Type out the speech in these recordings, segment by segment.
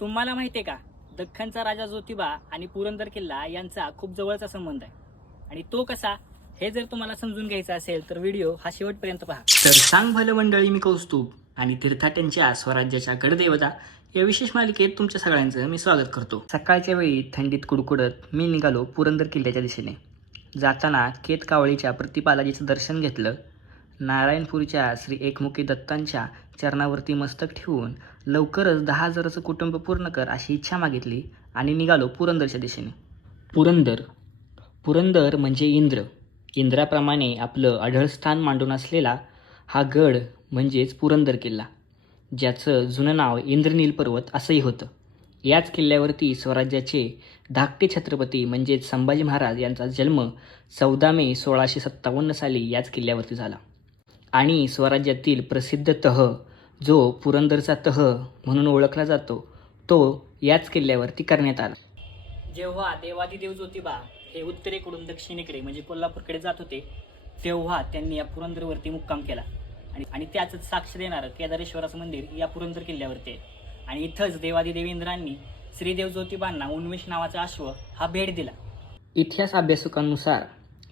तुम्हाला माहिती आहे का, दख्खनचा राजा ज्योतिबा आणि पुरंदर किल्ला यांचा खूप जवळचा संबंध आहे. आणि तो कसा, हे जर तुम्हाला समजून घ्यायचं असेल तर व्हिडिओ हा शेवटपर्यंत पहा. तर सांग भलं मंडळी, मी कौस्तुभ आणि तीर्थाटनच्या स्वराज्याच्या गडदेवता या विशेष मालिकेत तुमच्या सगळ्यांचं मी स्वागत करतो. सकाळच्या वेळी थंडीत कुडकुडत मी निघालो पुरंदर किल्ल्याच्या दिशेने. जाताना केतकावळीच्या प्रतिपालाजीचं दर्शन घेतलं. नारायणपूरच्या श्री एकमुखी दत्तांच्या चरणावरती मस्तक ठेवून लवकरच 10,000चं कुटुंब पूर्ण कर अशी इच्छा मागितली आणि निघालो पुरंदरच्या दिशेने. पुरंदर म्हणजे इंद्र. इंद्राप्रमाणे आपलं अढळस्थान मांडून असलेला हा गड म्हणजेच पुरंदर किल्ला, ज्याचं जुनं नाव इंद्रनील पर्वत असंही होतं. याच किल्ल्यावरती स्वराज्याचे धाकटे छत्रपती म्हणजेच संभाजी महाराज यांचा जन्म 14 मे 1657 साली याच किल्ल्यावरती झाला. आणि स्वराज्यातील प्रसिद्ध तह, जो पुरंदरचा तह म्हणून ओळखला जातो, तो याच किल्ल्यावरती करण्यात आला. जेव्हा देवादिदेव ज्योतिबा हे उत्तरेकडून दक्षिणेकडे म्हणजे कोल्हापूरकडे जात होते, तेव्हा त्यांनी या पुरंदरवरती मुक्काम केला. आणि त्याच साक्ष देणारं केदारेश्वराचं मंदिर या पुरंदर किल्ल्यावरती आहे. आणि इथंच देवादिदेव इंद्रांनी श्रीदेव ज्योतिबांना उन्मेष नावाचा अश्व हा भेट दिला. इतिहास अभ्यासकांनुसार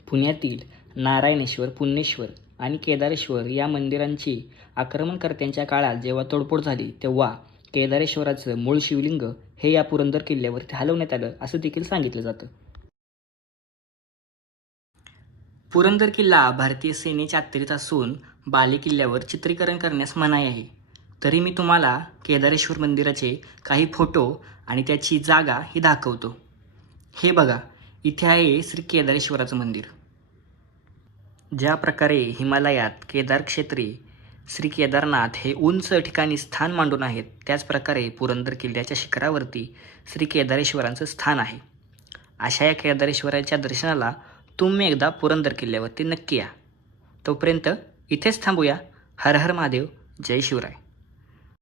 पुण्यातील नारायणेश्वर, पुण्येश्वर आणि केदारेश्वर या मंदिरांची आक्रमणकर्त्यांच्या काळात जेव्हा तोडफोड झाली, तेव्हा केदारेश्वराचं मूळ शिवलिंग हे या पुरंदर किल्ल्यावरती हलवण्यात आलं असं देखील सांगितलं जातं. पुरंदर किल्ला भारतीय सेनेच्या अखत्यारीत असून बाले किल्ल्यावर चित्रीकरण करण्यास मनाई आहे. तरी मी तुम्हाला केदारेश्वर मंदिराचे काही फोटो आणि त्याची जागा ही दाखवतो. हे बघा, इथे आहे श्री केदारेश्वराचं मंदिर. ज्या प्रकारे हिमालयात केदार क्षेत्री श्री केदारनाथ हे उंच ठिकाणी स्थान मांडून आहेत, त्याच प्रकारे पुरंदर किल्ल्याच्या शिखरावरती श्री केदारेश्वरांचं स्थान आहे. अशा या केदारेश्वराच्या दर्शनाला तुम्ही एकदा पुरंदर किल्ल्यावरती नक्की या. तोपर्यंत इथेच थांबूया. हर हर महादेव, जय शिवराय.